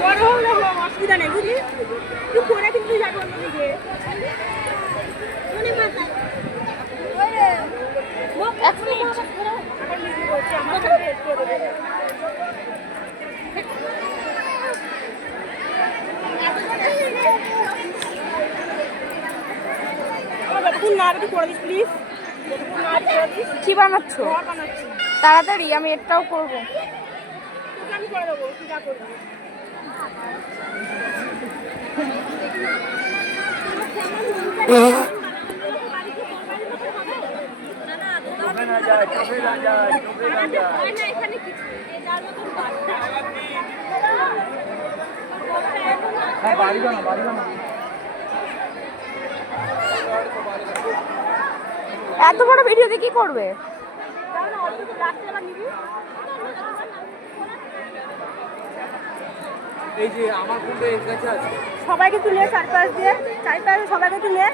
বড় হোক না হোক অসুবিধা নেই বুঝলি, তুই করে কিন্তু যাবো নিজে এক মিনিট। কি বানাচ্ছ? তাড়াতাড়ি, আমি এটাও করবো। এত বড় ভিডিওতে কি করবে? এই যে আমার ফোনটা এর কাছে আছে। সবাইকে তুলে চারপাশ দিয়ে, চারপাশে সবাইকে তুলে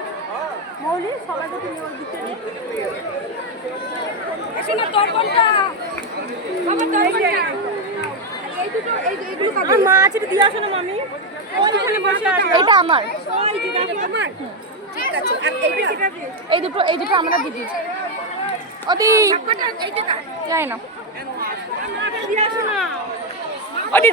মৌলি সবাইকে তুলে ওর দিকে মা আছে দিয়ে আসো না মামি, ওইখানে বসে আছে। এটা আমার, ওই যে আমার ঠিক আছে। আর এই দুটো আমরা দিদি। ওদি যাই না, দিয়ে আসো না। ওদি